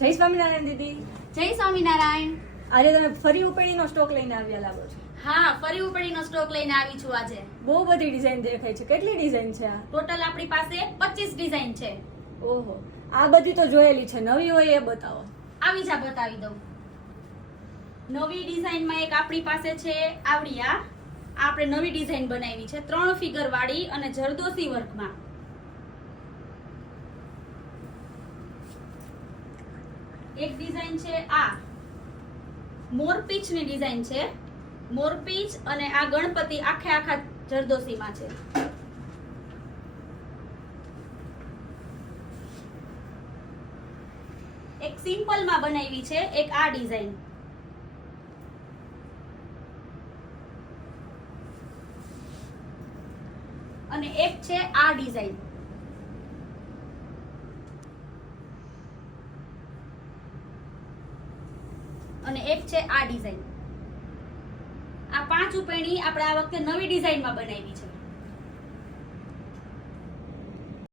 જય સ્વામિનારાયણ દીદી. જય સ્વામિનારાયણ. આજે તમે ફરી ઉપેડીનો સ્ટોક લઈને આવ્યા લાગો છો. હા, ફરી ઉપડીનો સ્ટોક લઈને આવી છું આજે. બહુ બધી ડિઝાઇન દેખાય છે. કેટલી ડિઝાઇન છે આ? ટોટલ આપણી પાસે 25 ડિઝાઇન છે. ઓહો, આ બધી તો જોયેલી છે, નવી હોય એ બતાવો. આવી જા બતાવી દઉં. નવી ડિઝાઇનમાં એક આપણી પાસે છે આવડી આ આપણે નવી ડિઝાઇન બનાવી છે 3 ફિગર વાળી અને જરદોશી વર્કમાં. એક ડિઝાઇન છે આ મોરપીંછની ડિઝાઇન છે. મોરપીંછ અને આ ગણપતિ આખા જરદોશીમાં છે. એક સિમ્પલ માં બનાવી છે એક આ ડિઝાઇન. અને એક છે આ ડિઝાઇન. અને એક છે આ ડિઝાઇન. આ 5 ઉપેણી આપણે આ વખતે નવી ડિઝાઇનમાં બનાવી છે.